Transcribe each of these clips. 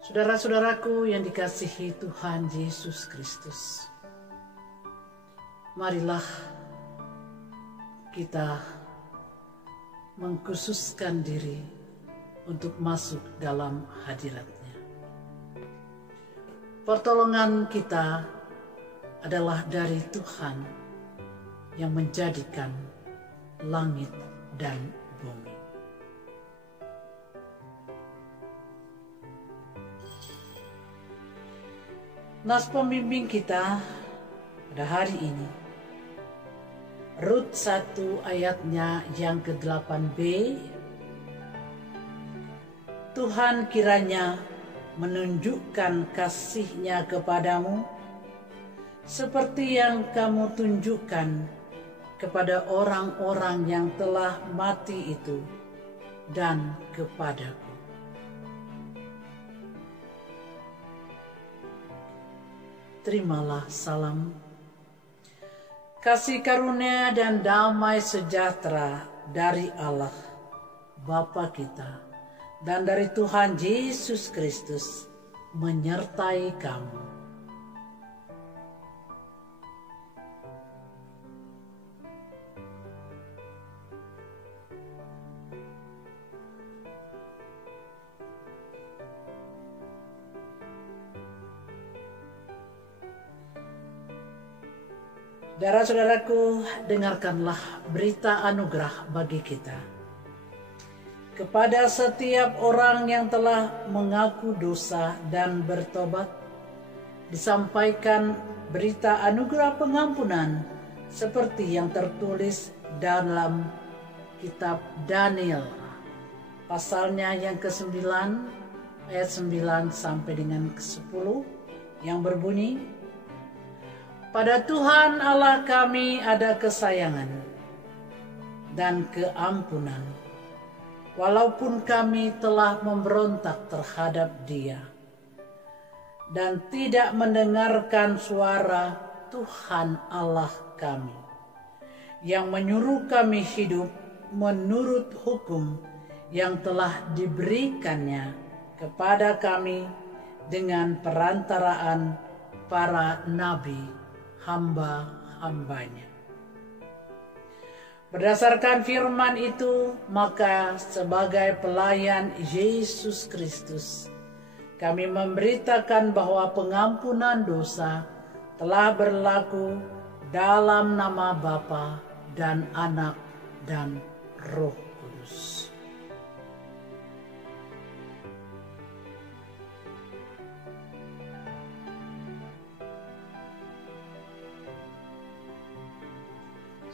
Saudara-saudaraku yang dikasihi Tuhan Yesus Kristus, marilah kita mengkhususkan diri untuk masuk dalam hadirat-Nya. Pertolongan kita adalah dari Tuhan yang menjadikan langit dan bumi. Nas pembimbing kita pada hari ini, Rut 1 ayatnya yang ke-8b, Tuhan kiranya menunjukkan kasih-Nya kepadamu seperti yang kamu tunjukkan kepada orang-orang yang telah mati itu dan kepadaku. Terimalah salam, kasih karunia dan damai sejahtera dari Allah Bapa kita dan dari Tuhan Yesus Kristus menyertai kamu. Saudara-saudaraku, dengarkanlah berita anugerah bagi kita. Kepada setiap orang yang telah mengaku dosa dan bertobat, disampaikan berita anugerah pengampunan seperti yang tertulis dalam kitab Daniel, pasalnya yang ke-9, ayat 9 sampai dengan ke-10, yang berbunyi, pada Tuhan Allah kami ada kesayangan dan keampunan, walaupun kami telah memberontak terhadap Dia dan tidak mendengarkan suara Tuhan Allah kami yang menyuruh kami hidup menurut hukum yang telah diberikannya kepada kami dengan perantaraan para nabi hamba-hambanya. Berdasarkan firman itu, maka sebagai pelayan Yesus Kristus, kami memberitakan bahwa pengampunan dosa telah berlaku dalam nama Bapa dan Anak dan Roh Kudus.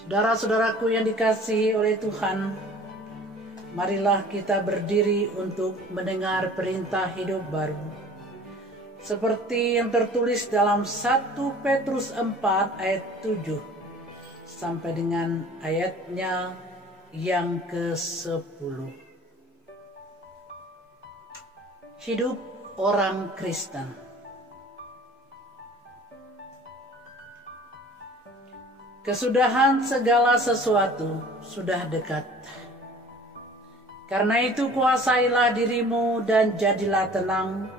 Saudara-saudaraku yang dikasihi oleh Tuhan, marilah kita berdiri untuk mendengar perintah hidup baru. Seperti yang tertulis dalam 1 Petrus 4 ayat 7 sampai dengan ayatnya yang ke-10. Hidup orang Kristen. Kesudahan segala sesuatu sudah dekat. Karena itu kuasailah dirimu dan jadilah tenang,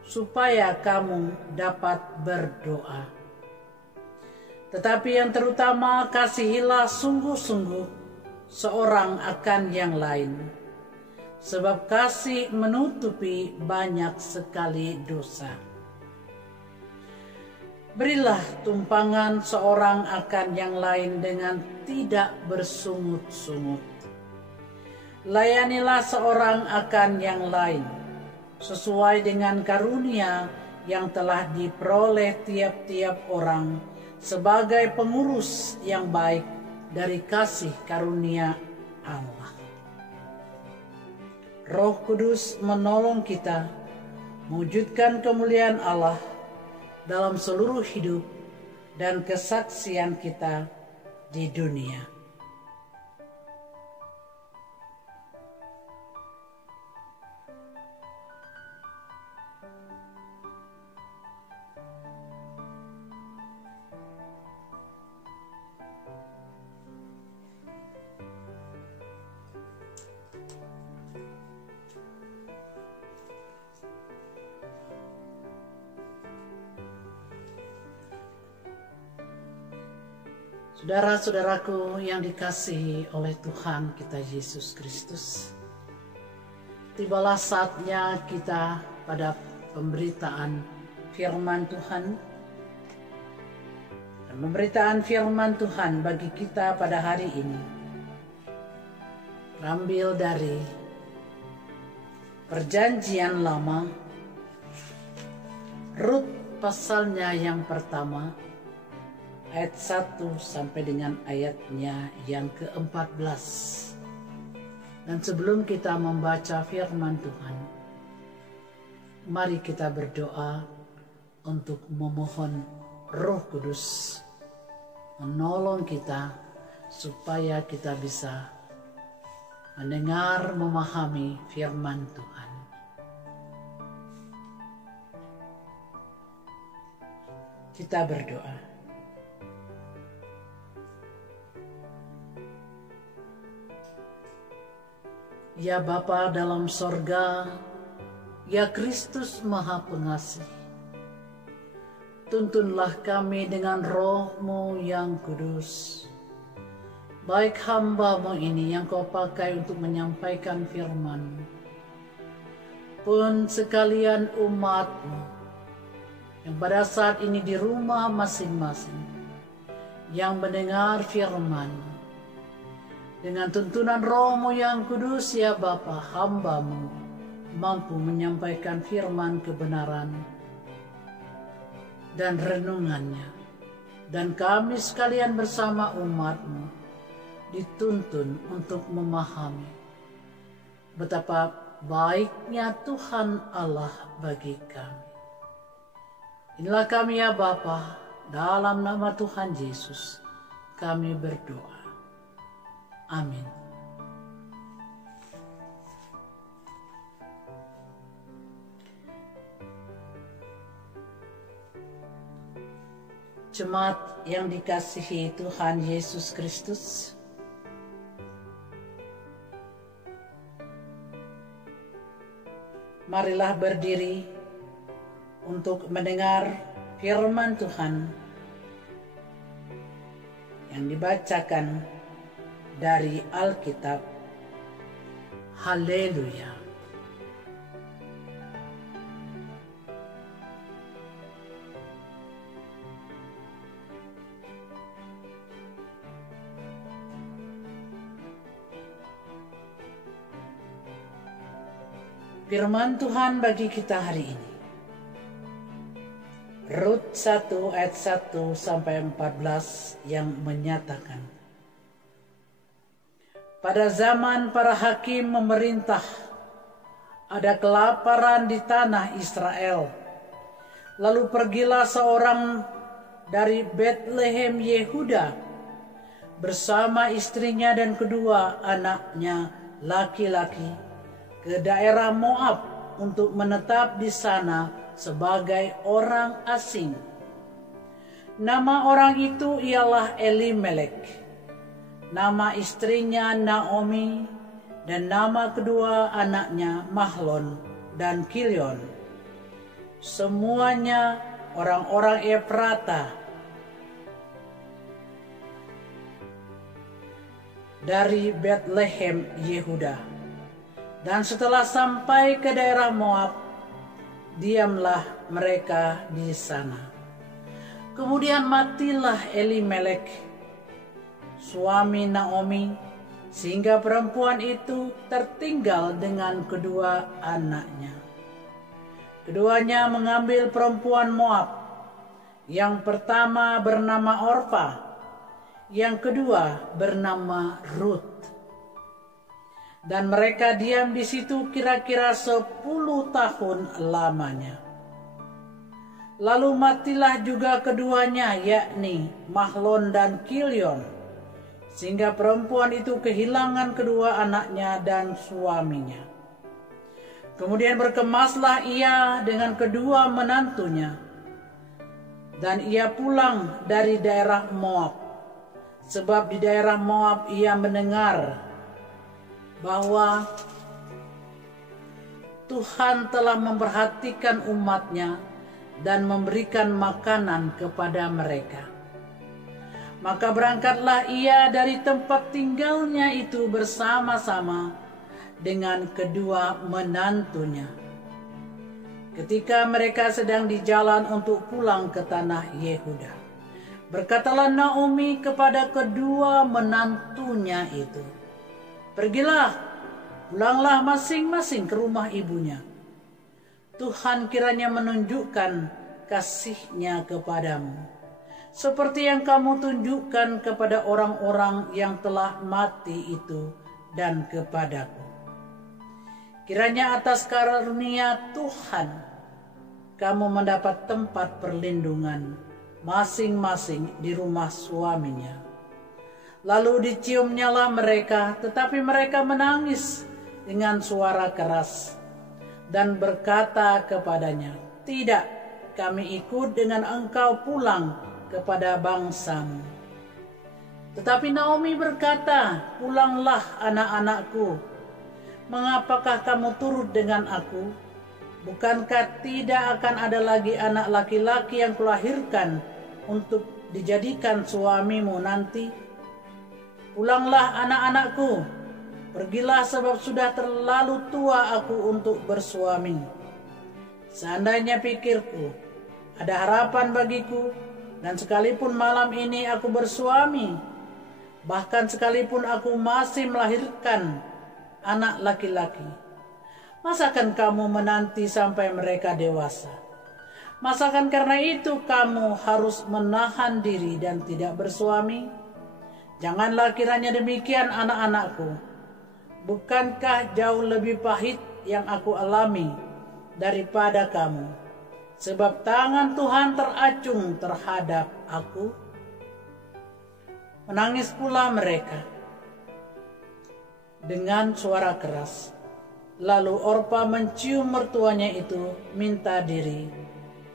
supaya kamu dapat berdoa. Tetapi yang terutama kasihilah sungguh-sungguh seorang akan yang lain, sebab kasih menutupi banyak sekali dosa. Berilah tumpangan seorang akan yang lain dengan tidak bersungut-sungut. Layanilah seorang akan yang lain sesuai dengan karunia yang telah diperoleh tiap-tiap orang sebagai pengurus yang baik dari kasih karunia Allah. Roh Kudus menolong kita mewujudkan kemuliaan Allah dalam seluruh hidup dan kesaksian kita di dunia. Saudara-saudaraku yang dikasihi oleh Tuhan kita Yesus Kristus, tibalah saatnya kita pada pemberitaan firman Tuhan. Dan pemberitaan firman Tuhan bagi kita pada hari ini terambil dari Perjanjian Lama, Rut pasalnya yang pertama, ayat 1 sampai dengan ayatnya yang ke-14. Dan sebelum kita membaca firman Tuhan, mari kita berdoa untuk memohon Roh Kudus menolong kita supaya kita bisa mendengar, memahami firman Tuhan. Kita berdoa. Ya Bapa dalam sorga, ya Kristus Maha Pengasih, tuntunlah kami dengan Roh-Mu yang kudus. Baik hamba-Mu ini yang Kau pakai untuk menyampaikan firman, pun sekalian umat-Mu yang pada saat ini di rumah masing-masing, yang mendengar firman, dengan tuntunan Roh-Mu yang kudus, ya Bapa, hamba-Mu mampu menyampaikan firman kebenaran dan renungannya. Dan kami sekalian bersama umat-Mu dituntun untuk memahami betapa baiknya Tuhan Allah bagi kami. Inilah kami ya Bapa, dalam nama Tuhan Yesus kami berdoa. Amin. Jemaat yang dikasihi Tuhan Yesus Kristus, marilah berdiri untuk mendengar firman Tuhan yang dibacakan dari Alkitab. Haleluya. Firman Tuhan bagi kita hari ini, Rut 1 ayat 1 sampai 14 yang menyatakan, pada zaman para hakim memerintah, ada kelaparan di tanah Israel. Lalu pergilah seorang dari Betlehem Yehuda bersama istrinya dan kedua anaknya laki-laki ke daerah Moab untuk menetap di sana sebagai orang asing. Nama orang itu ialah Elimelek, nama istrinya Naomi, dan nama kedua anaknya Mahlon dan Kilion. Semuanya orang-orang Efrata dari Betlehem Yehuda. Dan setelah sampai ke daerah Moab, diamlah mereka di sana. Kemudian matilah Elimelek, suami Naomi, sehingga perempuan itu tertinggal dengan kedua anaknya. Keduanya mengambil perempuan Moab, yang pertama bernama Orpa, yang kedua bernama Rut. Dan mereka diam di situ kira-kira 10 tahun lamanya. Lalu matilah juga keduanya, yakni Mahlon dan Kilion, sehingga perempuan itu kehilangan kedua anaknya dan suaminya. Kemudian berkemaslah ia dengan kedua menantunya, dan ia pulang dari daerah Moab, sebab di daerah Moab ia mendengar bahwa Tuhan telah memperhatikan umatnya dan memberikan makanan kepada mereka. Maka berangkatlah ia dari tempat tinggalnya itu bersama-sama dengan kedua menantunya. Ketika mereka sedang di jalan untuk pulang ke tanah Yehuda, berkatalah Naomi kepada kedua menantunya itu, "Pergilah, pulanglah masing-masing ke rumah ibunya. Tuhan kiranya menunjukkan kasih-Nya kepadamu, seperti yang kamu tunjukkan kepada orang-orang yang telah mati itu dan kepadaku. Kiranya atas karunia Tuhan, kamu mendapat tempat perlindungan masing-masing di rumah suaminya." Lalu diciumnyalah mereka, tetapi mereka menangis dengan suara keras dan berkata kepadanya, "Tidak, kami ikut dengan engkau pulang kepada bangsamu." Tetapi Naomi berkata, "Pulanglah anak-anakku. Mengapakah kamu turut dengan aku? Bukankah tidak akan ada lagi anak laki-laki yang kulahirkan untuk dijadikan suamimu nanti? Pulanglah anak-anakku, pergilah sebab sudah terlalu tua aku untuk bersuami. Seandainya pikirku ada harapan bagiku, dan sekalipun malam ini aku bersuami, bahkan sekalipun aku masih melahirkan anak laki-laki, masakan kamu menanti sampai mereka dewasa? Masakan karena itu kamu harus menahan diri dan tidak bersuami? Janganlah kiranya demikian, anak-anakku. Bukankah jauh lebih pahit yang aku alami daripada kamu? Sebab tangan Tuhan teracung terhadap aku." Menangis pula mereka dengan suara keras. Lalu Orpa mencium mertuanya itu minta diri,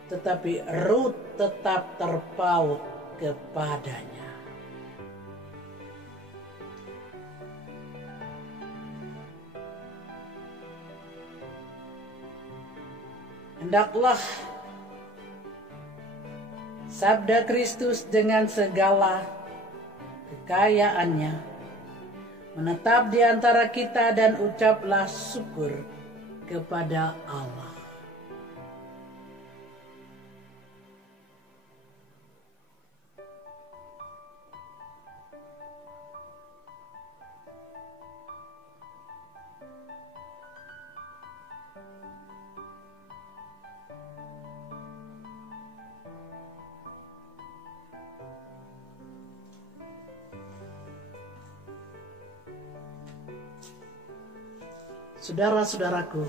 tetapi Rut tetap terpaut kepadanya. Hendaklah sabda Kristus dengan segala kekayaannya menetap di antara kita, dan ucaplah syukur kepada Allah. Saudara-saudaraku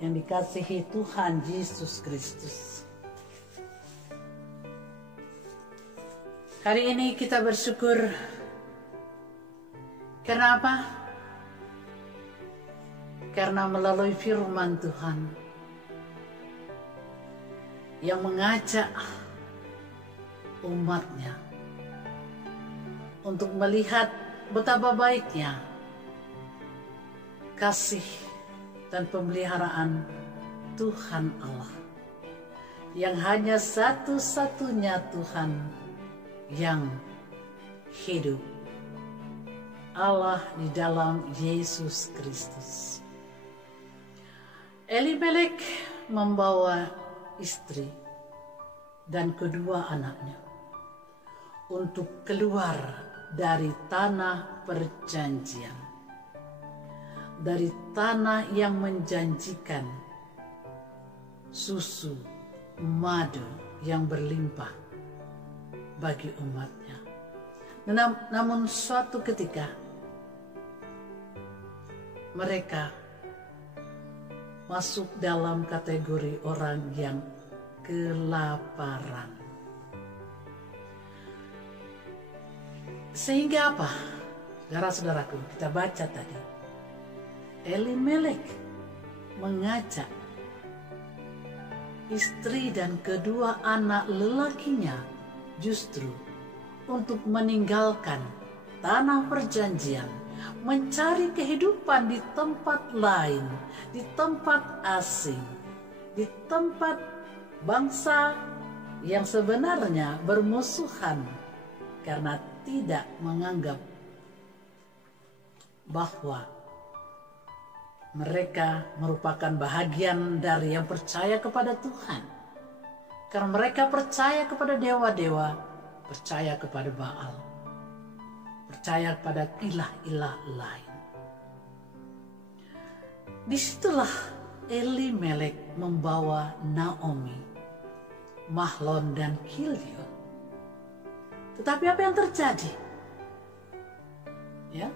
yang dikasihi Tuhan Yesus Kristus, hari ini kita bersyukur. Karena apa? Karena melalui firman Tuhan yang mengajak umatnya untuk melihat betapa baiknya kasih dan pemeliharaan Tuhan Allah, yang hanya satu-satunya Tuhan yang hidup, Allah di dalam Yesus Kristus. Elimelek membawa istri dan kedua anaknya untuk keluar dari tanah perjanjian, dari tanah yang menjanjikan susu madu yang berlimpah bagi umatnya. Namun suatu ketika mereka masuk dalam kategori orang yang kelaparan. Sehingga apa? Saudara-saudaraku, kita baca tadi, Elimelek mengajak istri dan kedua anak lelakinya justru untuk meninggalkan tanah perjanjian, mencari kehidupan di tempat lain, di tempat asing, di tempat bangsa yang sebenarnya bermusuhan karena tidak menganggap bahwa mereka merupakan bahagian dari yang percaya kepada Tuhan. Karena mereka percaya kepada dewa-dewa, percaya kepada Baal, percaya kepada ilah-ilah lain. Disitulah Elimelek membawa Naomi, Mahlon dan Kilion. Tetapi apa yang terjadi? Ya,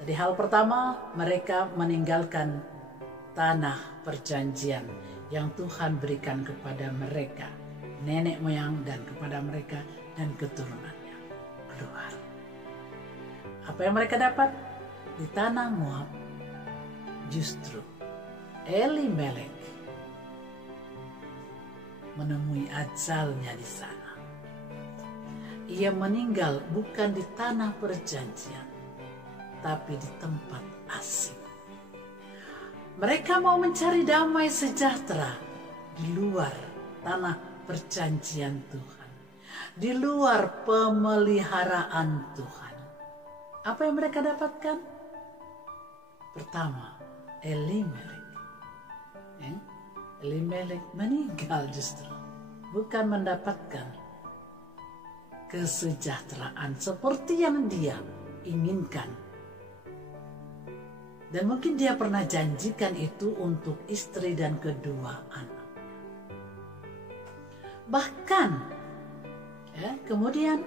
tadi hal pertama, mereka meninggalkan tanah perjanjian yang Tuhan berikan kepada mereka, nenek moyang dan kepada mereka dan keturunannya. Keluar. Apa yang mereka dapat di tanah Moab? Justru Elimelek menemui ajalnya di sana. Ia meninggal bukan di tanah perjanjian, tapi di tempat asing. Mereka mau mencari damai sejahtera di luar tanah perjanjian Tuhan, di luar pemeliharaan Tuhan. Apa yang mereka dapatkan? Pertama, Elimelek meninggal justru, bukan mendapatkan kesejahteraan seperti yang dia inginkan. Dan mungkin dia pernah janjikan itu untuk istri dan kedua anak. Bahkan kemudian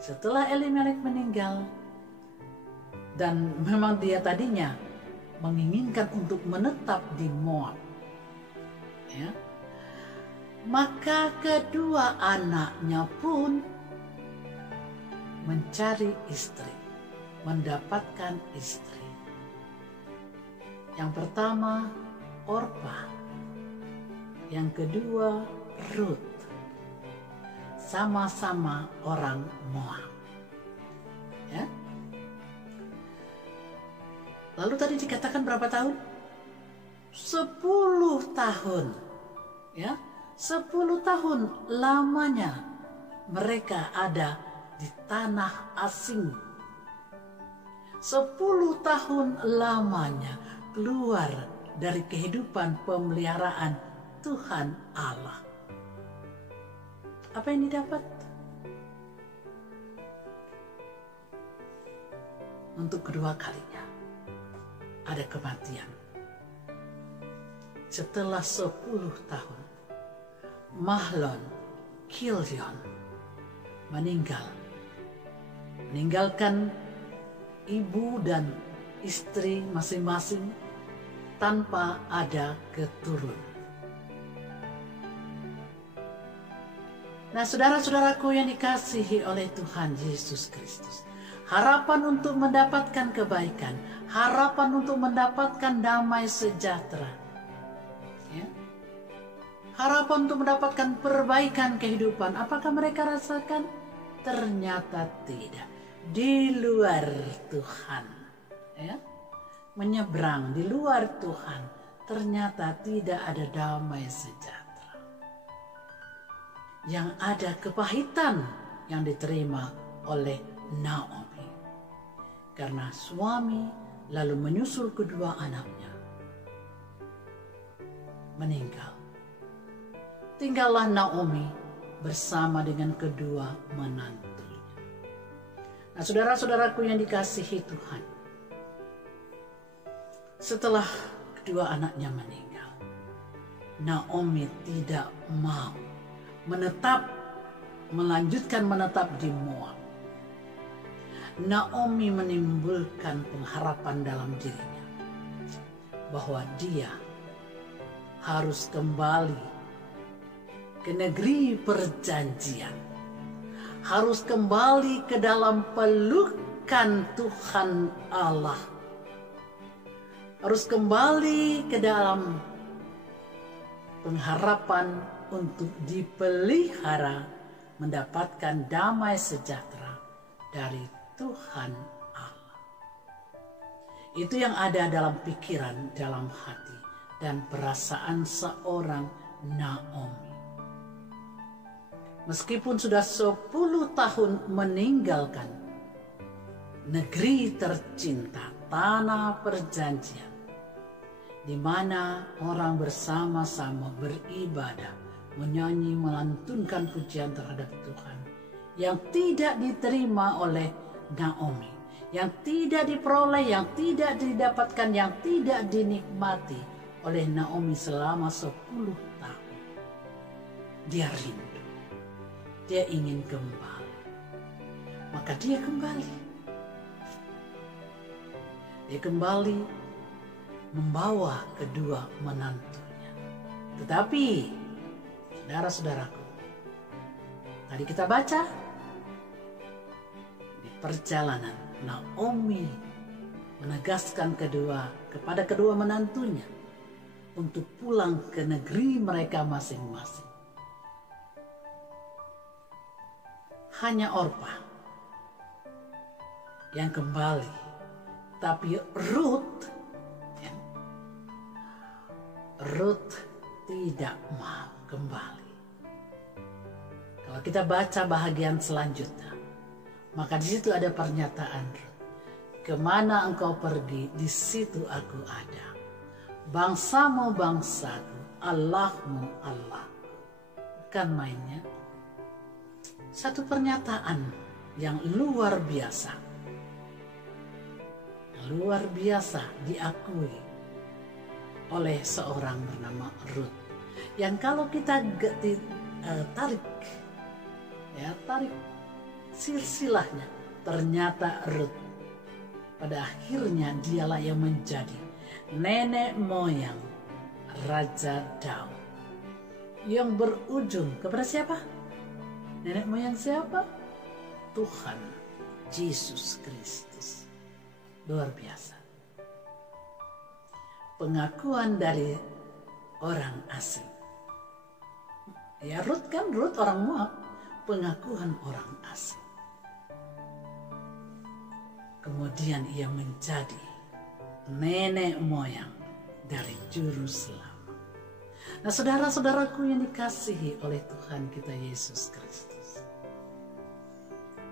setelah Elimelek meninggal, dan memang dia tadinya menginginkan untuk menetap di Moab, maka kedua anaknya pun mencari istri, mendapatkan istri. Yang pertama Orpa, yang kedua Rut, sama-sama orang Moab. Lalu tadi dikatakan berapa tahun? 10 tahun. 10 tahun lamanya mereka ada di tanah asing. 10 tahun lamanya keluar dari kehidupan pemeliharaan Tuhan Allah. Apa yang didapat? Untuk kedua kalinya ada kematian. Setelah 10 tahun, Mahlon, Kilion meninggalkan ibu dan istri masing-masing tanpa ada keturunan. Nah, saudara-saudaraku yang dikasihi oleh Tuhan Yesus Kristus, harapan untuk mendapatkan kebaikan, harapan untuk mendapatkan damai sejahtera, harapan untuk mendapatkan perbaikan kehidupan, apakah mereka rasakan? Ternyata tidak. Di luar Tuhan, menyeberang di luar Tuhan, ternyata tidak ada damai sejahtera. Yang ada kepahitan yang diterima oleh Naomi, karena suami lalu menyusul kedua anaknya meninggal. Tinggallah Naomi bersama dengan kedua menantunya. Nah, saudara-saudaraku yang dikasihi Tuhan, setelah kedua anaknya meninggal, Naomi tidak mau melanjutkan menetap di Moab. Naomi menimbulkan pengharapan dalam dirinya bahwa dia harus kembali ke negeri perjanjian, harus kembali ke dalam pelukan Tuhan Allah, harus kembali ke dalam pengharapan untuk dipelihara, mendapatkan damai sejahtera dari Tuhan Allah. Itu yang ada dalam pikiran, dalam hati, dan perasaan seorang Naomi. meskipun sudah 10 tahun meninggalkan negeri tercinta, tanah perjanjian, di mana orang bersama-sama beribadah, menyanyi, melantunkan pujian terhadap Tuhan, yang tidak diterima oleh Naomi, yang tidak diperoleh, yang tidak didapatkan, yang tidak dinikmati oleh Naomi selama 10 tahun. Dia rindu, dia ingin kembali, maka dia kembali. Dia kembali membawa kedua menantunya. Tetapi saudara-saudaraku, tadi kita baca di perjalanan Naomi menegaskan kepada kedua menantunya untuk pulang ke negeri mereka masing-masing. Hanya Orpa yang kembali, tapi Ruth tidak mau kembali. Kalau kita baca bahagian selanjutnya, maka di situ ada pernyataan, kemana engkau pergi, di situ aku ada. Bangsamu bangsaku, Allahmu Allahku. Bukan mainnya. Satu pernyataan yang luar biasa. Luar biasa diakui oleh seorang bernama Ruth. Yang kalau kita tarik silsilahnya, ternyata Ruth pada akhirnya dialah yang menjadi nenek moyang Raja Daud, yang berujung kepada siapa? Nenek moyang siapa? Tuhan Yesus Kristus. Luar biasa. Pengakuan dari orang asing. Ya Ruth orang Moab. Pengakuan orang asing. Kemudian ia menjadi nenek moyang dari juru selamat. Nah, saudara-saudaraku yang dikasihi oleh Tuhan kita Yesus Kristus,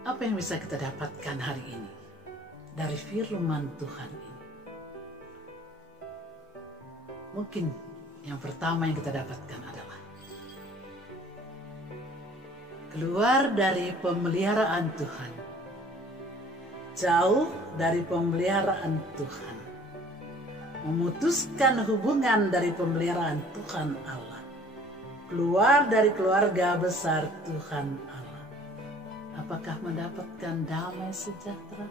apa yang bisa kita dapatkan hari ini dari firman Tuhan ini? Mungkin yang pertama yang kita dapatkan adalah keluar dari pemeliharaan Tuhan, jauh dari pemeliharaan Tuhan, memutuskan hubungan dari pemeliharaan Tuhan Allah, keluar dari keluarga besar Tuhan Allah. Apakah mendapatkan damai sejahtera?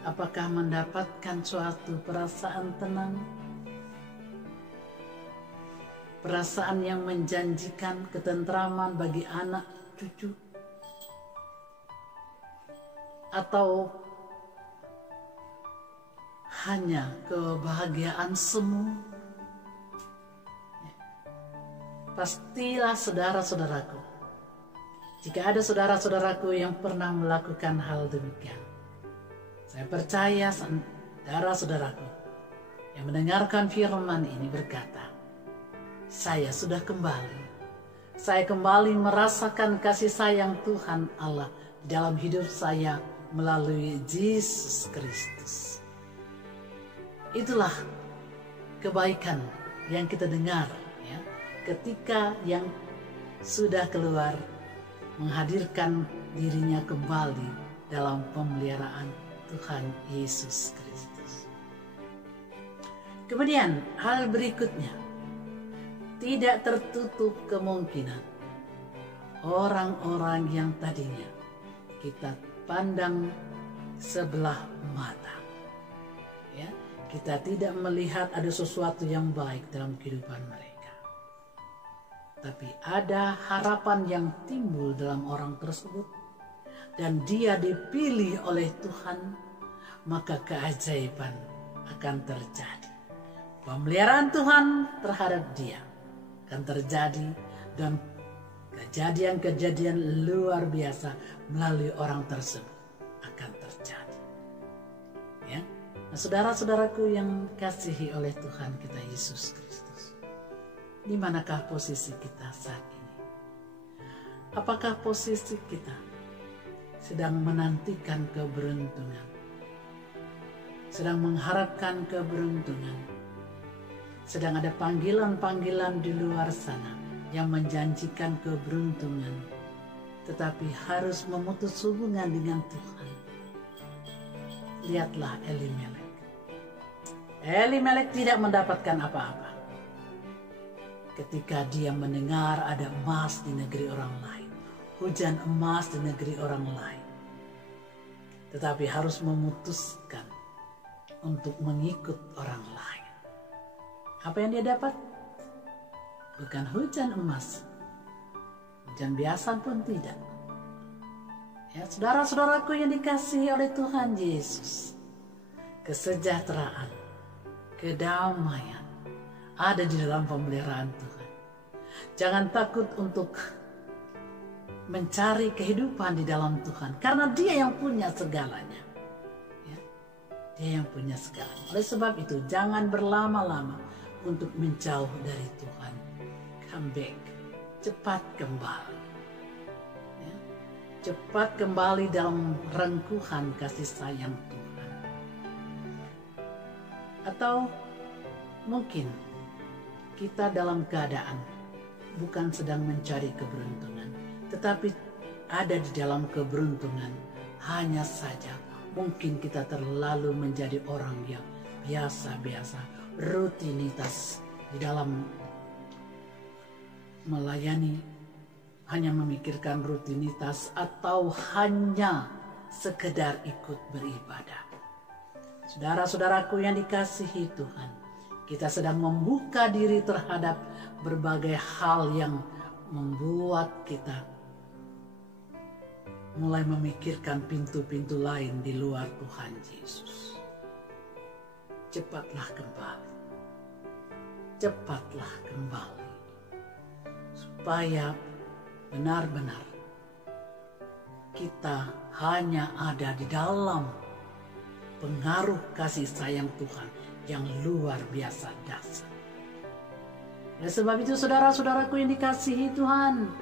Apakah mendapatkan suatu perasaan tenang? Perasaan yang menjanjikan ketentraman bagi anak cucu? Atau hanya kebahagiaan semu? Pastilah saudara-saudaraku, jika ada saudara-saudaraku yang pernah melakukan hal demikian, saya percaya saudara-saudaraku yang mendengarkan firman ini berkata, saya sudah kembali. Saya kembali merasakan kasih sayang Tuhan Allah dalam hidup saya melalui Yesus Kristus. Itulah kebaikan yang kita dengar ya, ketika yang sudah keluar menghadirkan dirinya kembali dalam pemeliharaan Tuhan Yesus Kristus. Kemudian hal berikutnya, tidak tertutup kemungkinan orang-orang yang tadinya kita pandang sebelah mata, ya, kita tidak melihat ada sesuatu yang baik dalam kehidupan mereka, tapi ada harapan yang timbul dalam orang tersebut dan dia dipilih oleh Tuhan, maka keajaiban akan terjadi. Pemeliharaan Tuhan terhadap dia akan terjadi dan kejadian-kejadian luar biasa melalui orang tersebut akan terjadi. Ya, nah, saudara-saudaraku yang dikasihi oleh Tuhan kita Yesus Kristus, di manakah posisi kita saat ini? Apakah posisi kita sedang menantikan keberuntungan, sedang mengharapkan keberuntungan, sedang ada panggilan-panggilan di luar sana yang menjanjikan keberuntungan, tetapi harus memutus hubungan dengan Tuhan. Lihatlah Elimelek. Elimelek tidak mendapatkan apa-apa ketika dia mendengar ada emas di negeri orang lain, hujan emas di negeri orang lain, tetapi harus memutuskan untuk mengikut orang lain. Apa yang dia dapat? Bukan hujan emas, hujan biasa pun tidak. Ya, saudara-saudaraku yang dikasihi oleh Tuhan Yesus, kesejahteraan, kedamaian ada di dalam pemeliharaan Tuhan. Jangan takut untuk mencari kehidupan di dalam Tuhan, karena Dia yang punya segalanya. Ya, Dia yang punya segalanya. Oleh sebab itu, jangan berlama-lama untuk menjauh dari Tuhan. Come back, cepat kembali. Ya, cepat kembali dalam rengkuhan kasih sayang Tuhan. Atau mungkin kita dalam keadaan bukan sedang mencari keberuntungan, tetapi ada di dalam keberuntungan. Hanya saja mungkin kita terlalu menjadi orang yang biasa-biasa, rutinitas di dalam melayani, hanya memikirkan rutinitas atau hanya sekedar ikut beribadah. Saudara-saudaraku yang dikasihi Tuhan, kita sedang membuka diri terhadap berbagai hal yang membuat kita mulai memikirkan pintu-pintu lain di luar Tuhan Yesus. Cepatlah kembali. Cepatlah kembali. Supaya benar-benar kita hanya ada di dalam pengaruh kasih sayang Tuhan yang luar biasa dahsyat. Oleh sebab itu, saudara-saudaraku yang dikasihi Tuhan,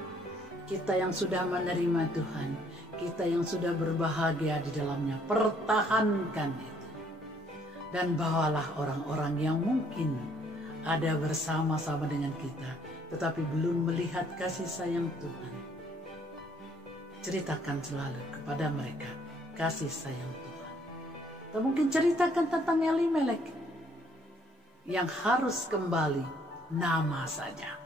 kita yang sudah menerima Tuhan, kita yang sudah berbahagia di dalamnya, pertahankan itu. Dan bawalah orang-orang yang mungkin ada bersama-sama dengan kita, tetapi belum melihat kasih sayang Tuhan. Ceritakan selalu kepada mereka kasih sayang Tuhan. Atau mungkin ceritakan tentang Elimelek yang harus kembali nama saja.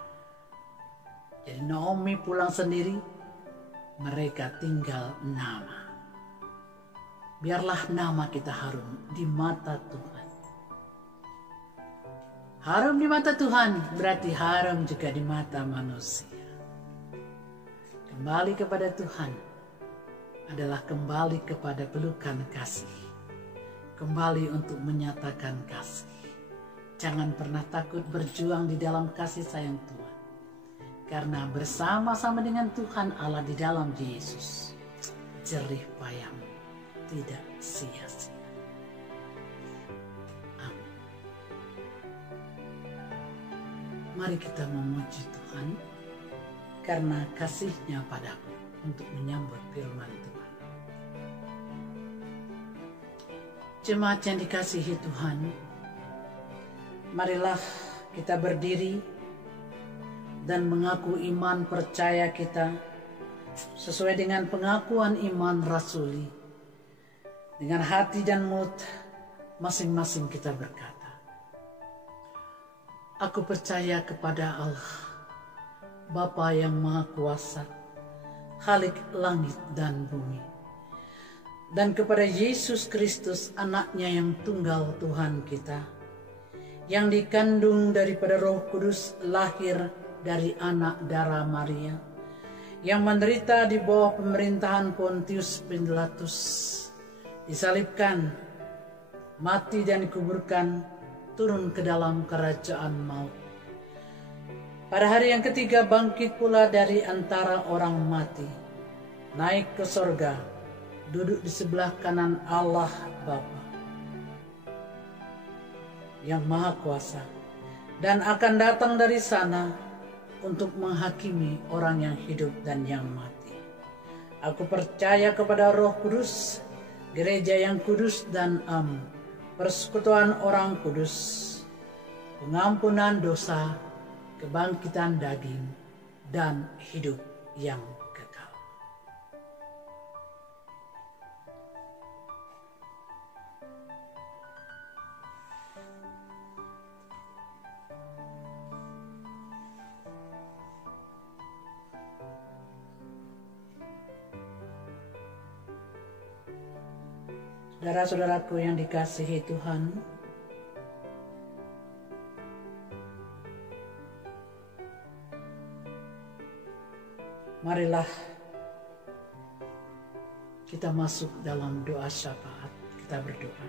Jadi Naomi pulang sendiri, mereka tinggal nama. Biarlah nama kita harum di mata Tuhan. Harum di mata Tuhan berarti harum juga di mata manusia. Kembali kepada Tuhan adalah kembali kepada pelukan kasih. Kembali untuk menyatakan kasih. Jangan pernah takut berjuang di dalam kasih sayang Tuhan. Karena bersama-sama dengan Tuhan Allah di dalam Yesus, jerih payahmu tidak sia-sia. Amin. Mari kita memuji Tuhan karena kasih-Nya padaku untuk menyambut firman Tuhan. Jemaat yang dikasihi Tuhan, marilah kita berdiri dan mengaku iman percaya kita sesuai dengan pengakuan iman rasuli. Dengan hati dan mulut masing-masing kita berkata, aku percaya kepada Allah, Bapa yang Maha Kuasa, Khalik langit dan bumi, dan kepada Yesus Kristus anaknya yang tunggal Tuhan kita, yang dikandung daripada Roh Kudus, lahir dari anak darah Maria, yang menderita di bawah pemerintahan Pontius Pilatus, disalibkan, mati dan dikuburkan, turun ke dalam kerajaan maut. Pada hari yang ketiga bangkit pula dari antara orang mati, naik ke sorga, duduk di sebelah kanan Allah Bapa yang Maha Kuasa, dan akan datang dari sana untuk menghakimi orang yang hidup dan yang mati. Aku percaya kepada Roh Kudus, gereja yang kudus dan am, persekutuan orang kudus, pengampunan dosa, kebangkitan daging, dan hidup yang kekal. Saudara-saudaraku yang dikasihi Tuhan, marilah kita masuk dalam doa syafaat. Kita berdoa.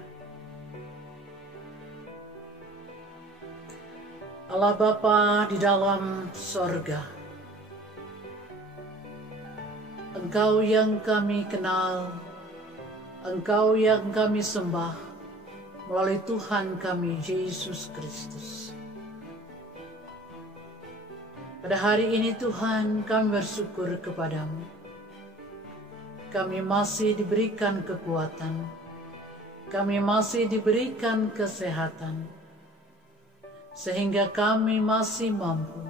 Allah Bapa di dalam sorga, Engkau yang kami kenal, Engkau yang kami sembah melalui Tuhan kami Yesus Kristus. Pada hari ini Tuhan, kami bersyukur kepadamu. Kami masih diberikan kekuatan, kami masih diberikan kesehatan, sehingga kami masih mampu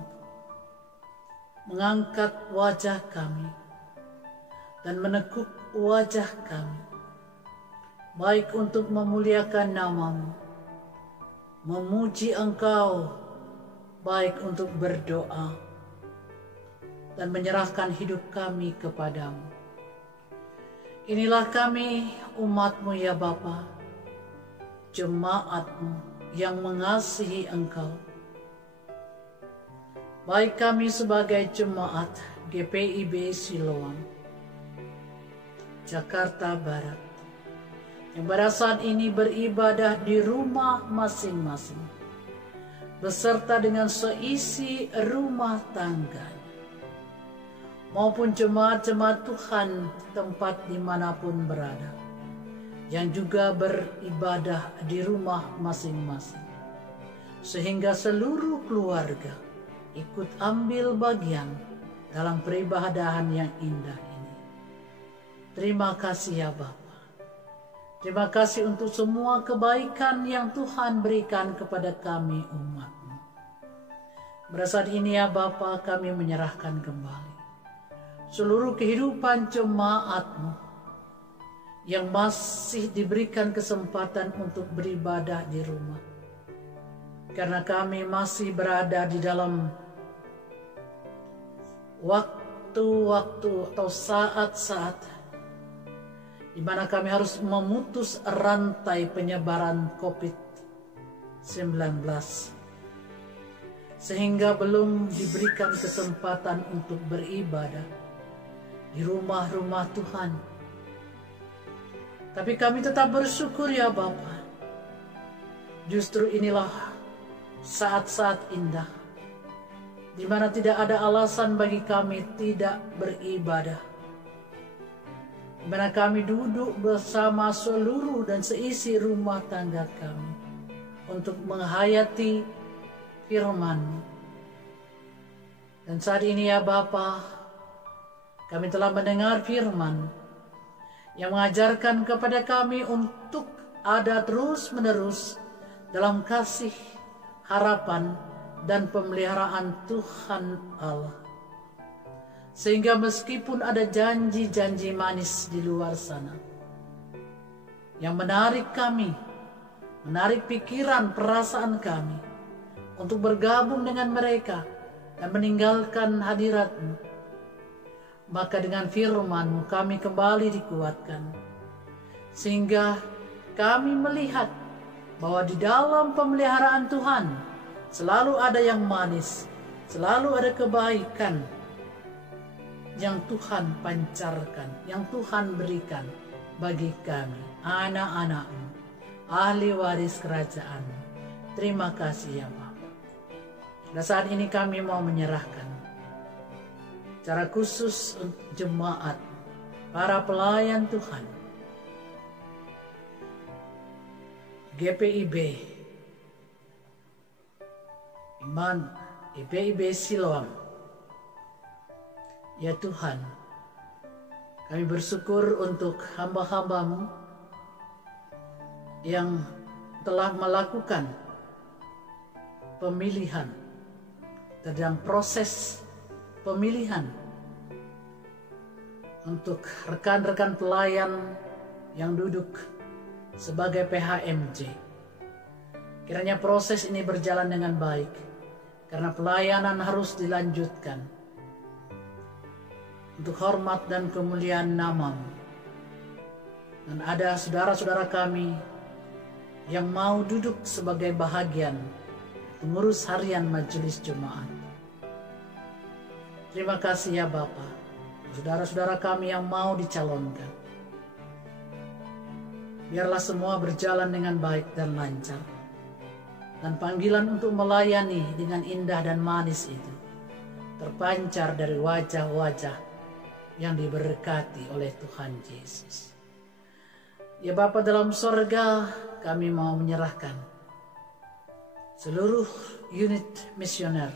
mengangkat wajah kami dan menekuk wajah kami, baik untuk memuliakan nama-Mu, memuji Engkau, baik untuk berdoa, dan menyerahkan hidup kami kepadamu. Inilah kami umat-Mu ya Bapa, jemaat-Mu yang mengasihi Engkau. Baik kami sebagai jemaat GPIB Siloam, Jakarta Barat, yang pada saat ini beribadah di rumah masing-masing, beserta dengan seisi rumah tangganya, maupun jemaat-jemaat Tuhan tempat dimanapun berada, yang juga beribadah di rumah masing-masing, sehingga seluruh keluarga ikut ambil bagian dalam peribadahan yang indah ini. Terima kasih ya Bapa. Terima kasih untuk semua kebaikan yang Tuhan berikan kepada kami umat-Mu. Pada saat ini ya Bapa, kami menyerahkan kembali seluruh kehidupan jemaat-Mu yang masih diberikan kesempatan untuk beribadah di rumah. Karena kami masih berada di dalam waktu-waktu atau saat-saat di mana kami harus memutus rantai penyebaran COVID-19, sehingga belum diberikan kesempatan untuk beribadah di rumah-rumah Tuhan. Tapi kami tetap bersyukur ya Bapa. Justru inilah saat-saat indah, di mana tidak ada alasan bagi kami tidak beribadah, di mana kami duduk bersama seluruh dan seisi rumah tangga kami untuk menghayati firman. Dan saat ini ya Bapa, kami telah mendengar firman yang mengajarkan kepada kami untuk ada terus-menerus dalam kasih, harapan, dan pemeliharaan Tuhan Allah. Sehingga meskipun ada janji-janji manis di luar sana yang menarik kami, menarik pikiran, perasaan kami untuk bergabung dengan mereka dan meninggalkan hadirat-Mu, maka dengan firman-Mu kami kembali dikuatkan, sehingga kami melihat bahwa di dalam pemeliharaan Tuhan selalu ada yang manis, selalu ada kebaikan yang Tuhan pancarkan, yang Tuhan berikan bagi kami, anak-anak-Mu, ahli waris kerajaan-Mu. Terima kasih ya Bapa. Dan saat ini kami mau menyerahkan secara khusus untuk jemaat, para pelayan Tuhan, GPIB Iman, GPIB Siloam, Ya Tuhan, kami bersyukur untuk hamba-hamba-Mu yang telah melakukan pemilihan, sedang proses pemilihan untuk rekan-rekan pelayan yang duduk sebagai PHMJ. Kiranya proses ini berjalan dengan baik, karena pelayanan harus dilanjutkan untuk hormat dan kemuliaan nama-Mu. Dan ada saudara-saudara kami yang mau duduk sebagai bahagian pengurus harian majelis jemaat. Terima kasih ya Bapa, saudara-saudara kami yang mau dicalonkan. Biarlah semua berjalan dengan baik dan lancar. Dan panggilan untuk melayani dengan indah dan manis itu terpancar dari wajah-wajah yang diberkati oleh Tuhan Yesus. Ya Bapa dalam sorga, kami mau menyerahkan seluruh unit misioner,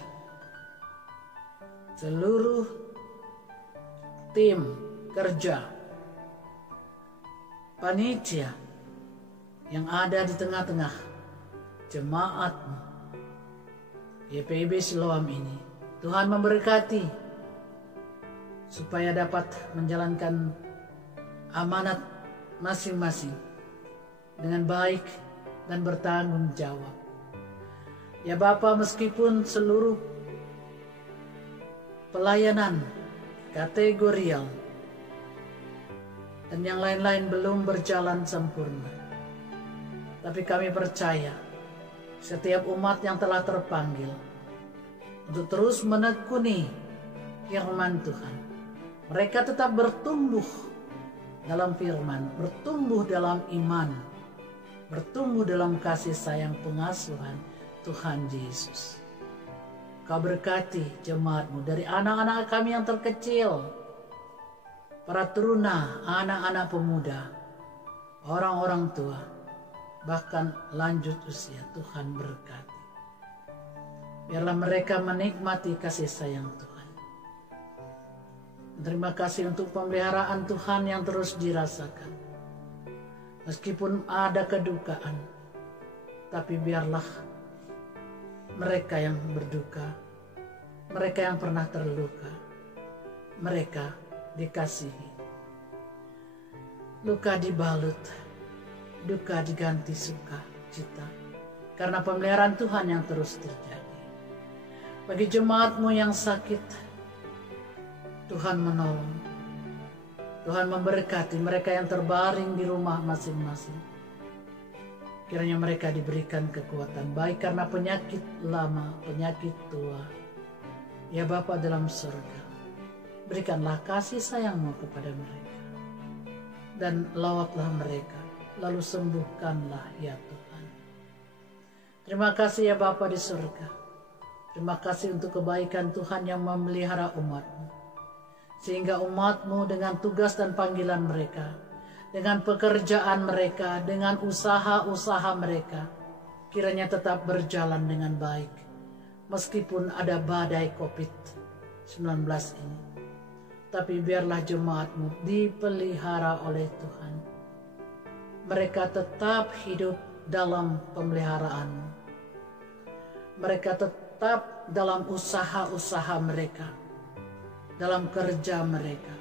seluruh tim kerja, panitia yang ada di tengah-tengah jemaat-Mu YPIB Siloam ini. Tuhan memberkati supaya dapat menjalankan amanat masing-masing dengan baik dan bertanggung jawab. Ya Bapa, meskipun seluruh pelayanan kategorial dan yang lain-lain belum berjalan sempurna, tapi kami percaya setiap umat yang telah terpanggil untuk terus menekuni firman Tuhan, mereka tetap bertumbuh dalam firman, bertumbuh dalam iman, bertumbuh dalam kasih sayang pengasuhan Tuhan Yesus. Kau berkati jemaat-Mu dari anak-anak kami yang terkecil, para teruna, anak-anak pemuda, orang-orang tua, bahkan lanjut usia. Tuhan berkati. Biarlah mereka menikmati kasih sayang Tuhan. Terima kasih untuk pemeliharaan Tuhan yang terus dirasakan. Meskipun ada kedukaan, tapi biarlah mereka yang berduka, mereka yang pernah terluka, mereka dikasihi. Luka dibalut, duka diganti sukacita, karena pemeliharaan Tuhan yang terus terjadi. Bagi jemaat-Mu yang sakit, Tuhan menolong, Tuhan memberkati mereka yang terbaring di rumah masing-masing. Kiranya mereka diberikan kekuatan, baik karena penyakit lama, penyakit tua. Ya Bapa dalam surga, berikanlah kasih sayang-Mu kepada mereka, dan lawatlah mereka, lalu sembuhkanlah ya Tuhan. Terima kasih ya Bapa di surga. Terima kasih untuk kebaikan Tuhan yang memelihara umat-Mu, sehingga umat-Mu dengan tugas dan panggilan mereka, dengan pekerjaan mereka, dengan usaha-usaha mereka, kiranya tetap berjalan dengan baik, meskipun ada badai COVID-19 ini. Tapi biarlah jemaat-Mu dipelihara oleh Tuhan. Mereka tetap hidup dalam pemeliharaan-Mu. Mereka tetap dalam usaha-usaha mereka, dalam kerja mereka.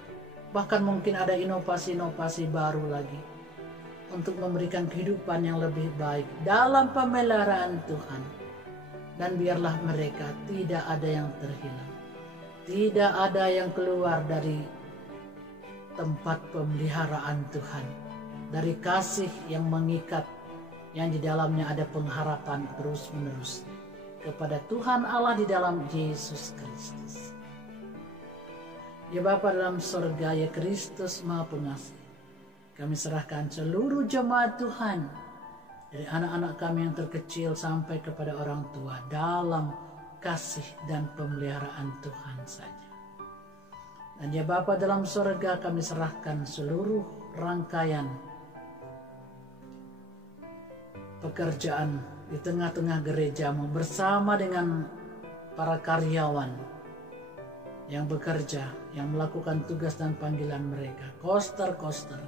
Bahkan mungkin ada inovasi-inovasi baru lagi untuk memberikan kehidupan yang lebih baik dalam pemeliharaan Tuhan. Dan biarlah mereka tidak ada yang terhilang, tidak ada yang keluar dari tempat pemeliharaan Tuhan, dari kasih yang mengikat, yang di dalamnya ada pengharapan terus-menerus kepada Tuhan Allah di dalam Yesus Kristus. Ya Bapa dalam surga, ya Kristus Maha Pengasih, kami serahkan seluruh jemaat Tuhan, dari anak-anak kami yang terkecil sampai kepada orang tua, dalam kasih dan pemeliharaan Tuhan saja. Dan ya Bapa dalam surga, kami serahkan seluruh rangkaian pekerjaan di tengah-tengah gereja-Mu bersama dengan para karyawan yang bekerja, yang melakukan tugas dan panggilan mereka, koster-koster,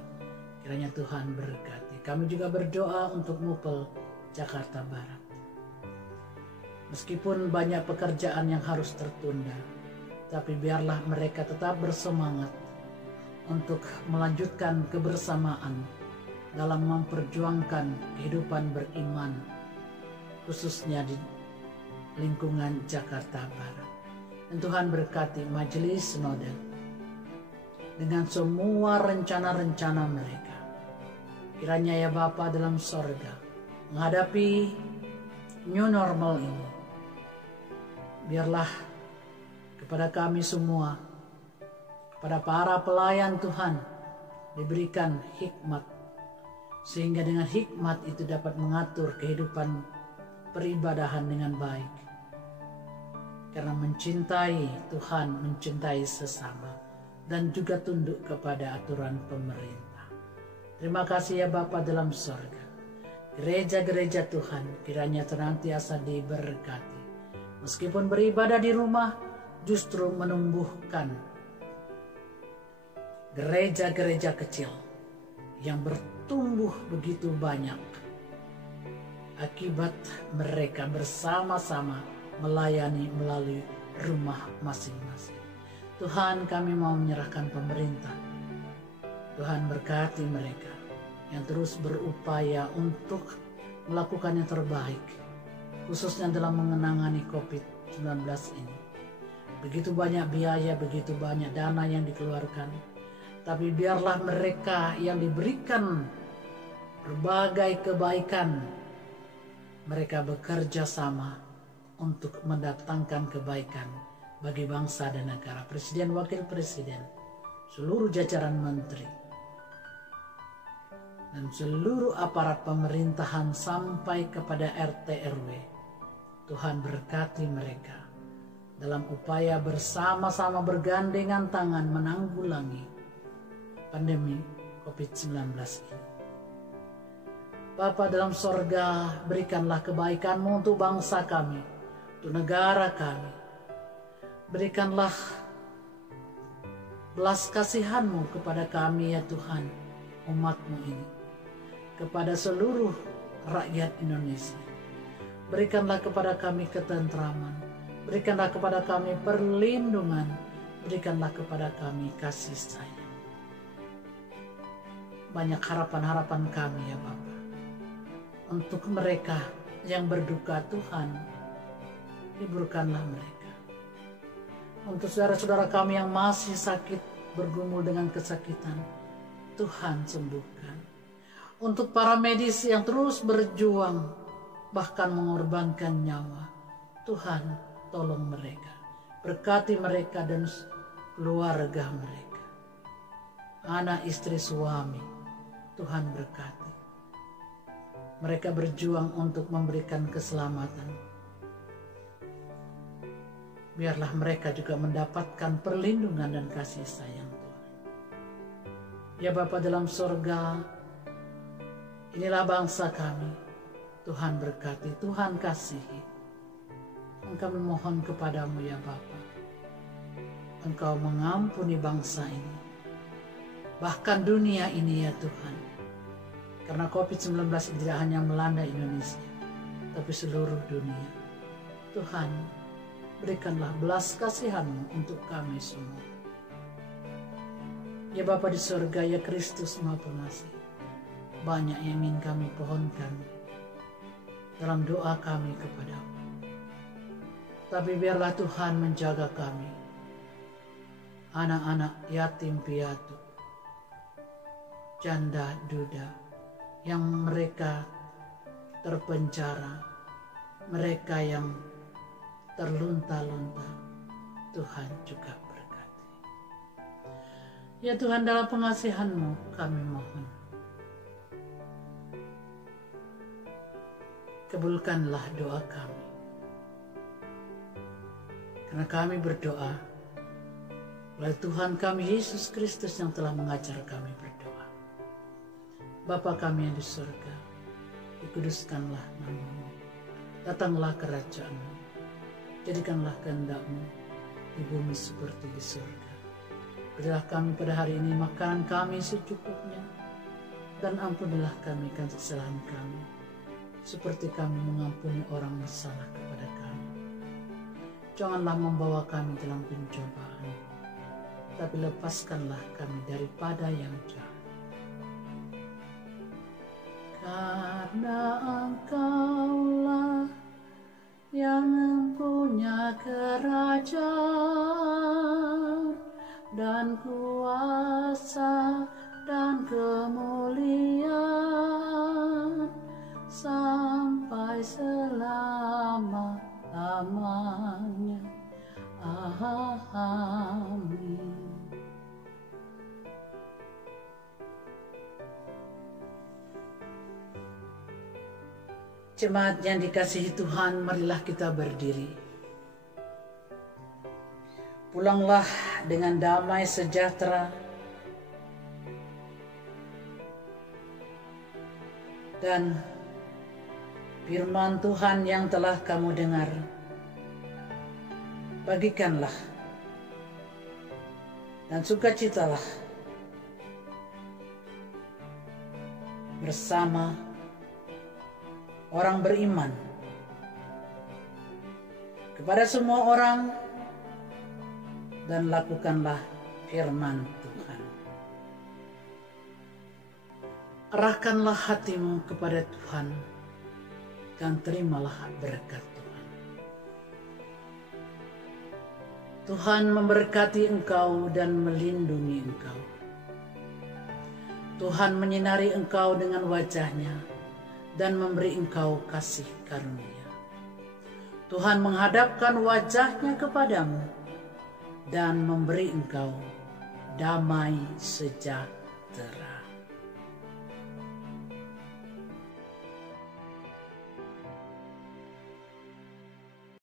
kiranya Tuhan berkati. Kami juga berdoa untuk MUPEL Jakarta Barat. Meskipun banyak pekerjaan yang harus tertunda, tapi biarlah mereka tetap bersemangat untuk melanjutkan kebersamaan dalam memperjuangkan kehidupan beriman, khususnya di lingkungan Jakarta Barat. Dan Tuhan berkati Majelis Sinode dengan semua rencana-rencana mereka. Kiranya ya Bapa dalam sorga, menghadapi new normal ini, biarlah kepada kami semua, kepada para pelayan Tuhan, diberikan hikmat, sehingga dengan hikmat itu dapat mengatur kehidupan peribadahan dengan baik. Karena mencintai Tuhan, mencintai sesama, dan juga tunduk kepada aturan pemerintah. Terima kasih ya Bapa dalam sorga. Gereja-gereja Tuhan kiranya senantiasa diberkati. Meskipun beribadah di rumah, justru menumbuhkan gereja-gereja kecil yang bertumbuh begitu banyak akibat mereka bersama-sama melayani melalui rumah masing-masing. Tuhan, kami mau menyerahkan pemerintah. Tuhan berkati mereka yang terus berupaya untuk melakukan yang terbaik, khususnya dalam menangani COVID-19 ini. Begitu banyak biaya, begitu banyak dana yang dikeluarkan, tapi biarlah mereka yang diberikan berbagai kebaikan, mereka bekerja sama untuk mendatangkan kebaikan bagi bangsa dan negara. Presiden, wakil presiden, seluruh jajaran menteri, dan seluruh aparat pemerintahan sampai kepada RT RW. Tuhan berkati mereka dalam upaya bersama-sama bergandengan tangan menanggulangi pandemi COVID-19 ini. Bapa dalam sorga, berikanlah kebaikan-Mu untuk bangsa kami, untuk negara kami. Berikanlah belas kasihan-Mu kepada kami ya Tuhan, umat-Mu ini, kepada seluruh rakyat Indonesia. Berikanlah kepada kami ketentraman, berikanlah kepada kami perlindungan, berikanlah kepada kami kasih sayang. Banyak harapan-harapan kami ya Bapa, untuk mereka yang berduka. Tuhan, hiburkanlah mereka. Untuk saudara-saudara kami yang masih sakit, bergumul dengan kesakitan, Tuhan sembuhkan. Untuk para medis yang terus berjuang, bahkan mengorbankan nyawa, Tuhan tolong mereka. Berkati mereka dan keluarga mereka. Anak, istri, suami, Tuhan berkati. Mereka berjuang untuk memberikan keselamatan. Biarlah mereka juga mendapatkan perlindungan dan kasih sayang Tuhan. Ya Bapa dalam sorga, inilah bangsa kami. Tuhan berkati, Tuhan kasihi. Engkau memohon kepadamu ya Bapa, Engkau mengampuni bangsa ini, bahkan dunia ini ya Tuhan. Karena COVID-19 tidak hanya melanda Indonesia, tapi seluruh dunia. Tuhan, berikanlah belas kasihan-Mu untuk kami semua. Ya Bapa di surga, ya Kristus Maha Pengasih, banyak yang ingin kami pohonkan dalam doa kami kepadamu. Tapi biarlah Tuhan menjaga kami, anak-anak yatim piatu, janda duda, yang mereka terpenjara, mereka yang terlunta-lunta. Tuhan juga berkati. Ya Tuhan, dalam pengasihan-Mu kami mohon, kabulkanlah doa kami. Karena kami berdoa oleh Tuhan kami Yesus Kristus yang telah mengajar kami berdoa. Bapa kami yang di surga, dikuduskanlah nama-Mu, datanglah kerajaan-Mu, jadikanlah kehendak-Mu di di bumi seperti di surga. Berilah kami pada hari ini makanan kami secukupnya, dan ampunilah kami kesalahan kami, seperti kami mengampuni orang yang salah kepada kami. Janganlah membawa kami dalam pencobaan, tapi lepaskanlah kami daripada yang jahat. Karena Engkaulah yang mempunyai kerajaan dan kuasa dan kemuliaan sampai selama-lamanya. Amin. Jemaat yang dikasihi Tuhan, marilah kita berdiri. Pulanglah dengan damai sejahtera dan firman Tuhan yang telah kamu dengar, bagikanlah dan sukacitalah bersama orang beriman kepada semua orang, dan lakukanlah firman Tuhan. Arahkanlah hatimu kepada Tuhan dan terimalah berkat Tuhan. Tuhan memberkati engkau dan melindungi engkau. Tuhan menyinari engkau dengan wajah-Nya dan memberi engkau kasih karunia. Tuhan menghadapkan wajah-Nya kepadamu dan memberi engkau damai sejahtera.